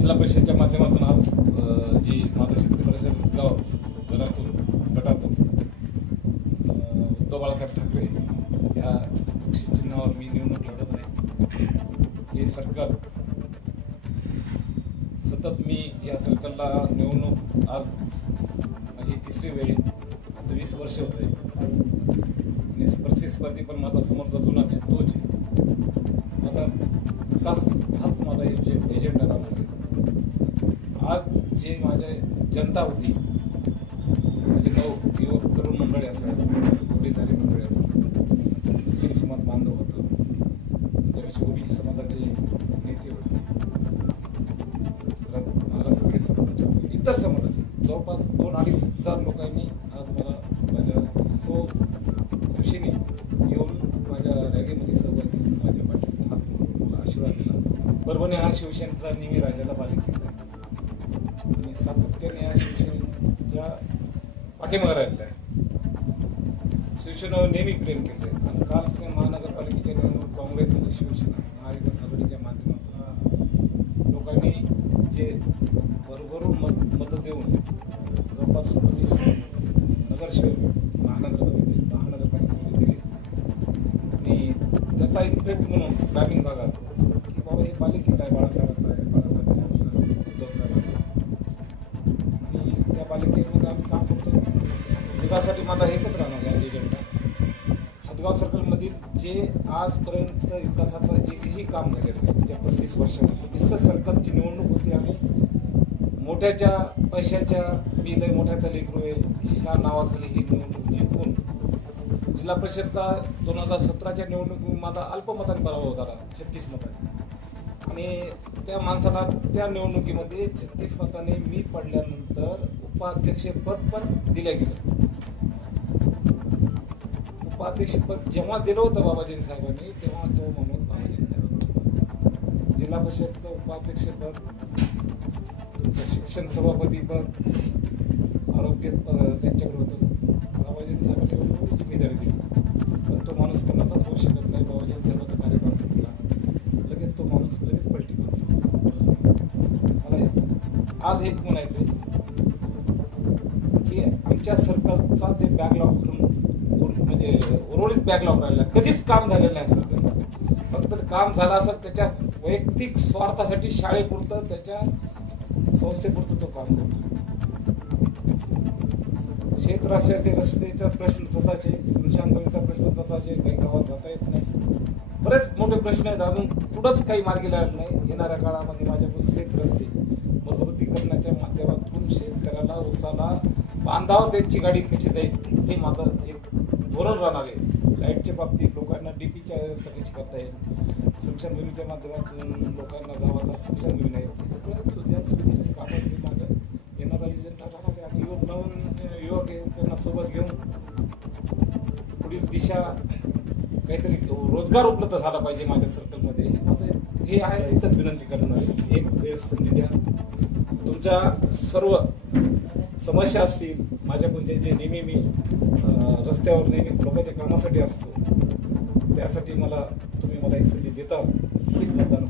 जिल्हा परिषदेच्या माध्यमातून आज जी मातृशक्ती परिषद गाव गटातून उद्धव बाळासाहेब ठाकरे या पक्ष चिन्हावर मी निवडणूक लढत आहे. हे सर्कल सतत मी या सर्कलला निवडणूक आज माझी तिसरी वेळ, आज 20 वर्ष होत आहे आणि स्पर्धी पण माझा समोरचा जुना तोच आहे. माझा विकास हाच माझा एजेंडा राहणार आहे. आज जे माझे जनता होती, माझे युवक तरुण मंडळी असतात, जोडीदारी मंडळी असतात, मुस्लिम समाज बांधव होतं, त्याच्यापेक्षा ओबीसी समाजाचे नेते होते, मला सगळे समाजाचे होते, इतर समाजाचे जवळपास 2-2.5 हजार लोकांनी आज मला माझ्या खुशीने येऊन माझ्या रॅलीमध्ये सहभागी घेऊन माझ्या पाठीत हात मला आशीर्वाद दिला. परभणी हा शिवसेनेचा नेहमी राहिलेला बालेकिल्ला आहे आणि सातत्याने या शिवसेनेच्या पाठीमागे राहिलेला आहे. शिवसेनेवर नेहमी प्रेम केलं आहे आणि काल महानगरपालिकेच्या निवडणूक काँग्रेस आणि शिवसेना महाविकास आघाडीच्या माध्यमातून लोकांनी जे भरभरून मतं देऊन जवळपास 37 नगरसेवक महानगरपालिकेमध्ये दिले आणि त्याचा इम्पॅक्ट म्हणून ग्रामीण भागात की बाबा हे बालेकिल्ला आहे, बाळासाहेबांचा आहे, बाळासाहेबांचा, उद्धव साहेबांचा आणि त्या बालेकिल्ल्यामध्ये आम्ही काम करतो. विकासासाठी माझा एकच राहणार आहे एजेंडा. हदगाव सर्कलमधील जे आजपर्यंत विकासाचं एकही काम झालेलं नाही त्या 35 वर्षामध्ये. विस्तर सर्कलची निवडणूक होती आणि मोठ्याच्या पैशाच्या मी लय मोठ्याचा लेकरू आहे ह्या नावाखाली ही निवडणूक जिंकून जिल्हा परिषदचा 2017च्या निवडणुकीत माझा अल्पमताने पराभव झाला, 36 मतांनी. आणि त्या माणसाला त्या निवडणुकीमध्ये 36 मताने मी पडल्यानंतर उपाध्यक्षपद पण दिलं गेलं. उपाध्यक्षपद जेव्हा दिलं होतं बाबाजी साहेबांनी तेव्हा तो म्हणून बाबाजी साहेब जिल्हा परिषदचं उपाध्यक्षपद, शिक्षण सभापतीपद, आरोग्य त्यांच्याकडे होतं. बाबाजी साहेबांनी एवढी जिम्मेदारी दिली पण तो माणूस कोणाचाच होऊ शकत नाही. बाबाजी साहेबांचा कार्यकाळ संपला लगेच तो माणूस लगेच पलटी मारला. मला आज एक म्हणायचं की आमच्या सर्कलचा जे बॅकलॉग म्हणजे उर्वरित बॅकलॉग राहिला, कधीच काम झालेलं नाही सर्कल. फक्त काम झालं असं त्याच्या वैयक्तिक स्वार्थासाठी शाळेपुरतं त्याच्या संस्थेपुरतं तो काम करतो. शेत रस्त्याचा प्रश्न तसाच आहे, स्मशानभूमीचा प्रश्न तसाच आहे, काही गावात जाता येत नाही, बरेच मोठे प्रश्न आहेत. अजून पुढंच काही मार्गी लागले नाही. येणाऱ्या काळामध्ये माझ्याकडून शेत रस्ते मजबूतीकरणाच्या माध्यमातून शेतकऱ्याला उसाला बांधावर त्यांची गाडी कशी जाईल हे माझं एक धोरण राहणार आहे. लाईटच्या बाबतीत लोकांना डीपीच्या सगळीची करता येईल, स्मशानभूमीच्या माध्यमातून लोकांना गावाला स्मशानभूमी नाही, सगळ्या सुविधेची कामं माझं येणारा एजंडा राहणार आहे. आणि युवक आहे त्यांना सोबत घेऊन पुढील दिशा काहीतरी रोजगार उपलब्ध झाला पाहिजे माझ्या सर्कलमध्ये. माझं हे आहे, एकच विनंती करणार आहे, एक वेळ संधी द्या. तुमच्या सर्व समस्या असतील माझ्याकडून जे नेहमी मी रस्त्यावर नेहमी लोकांच्या कामासाठी असतो त्यासाठी तुम्ही मला एक संधी देता हीच मतदान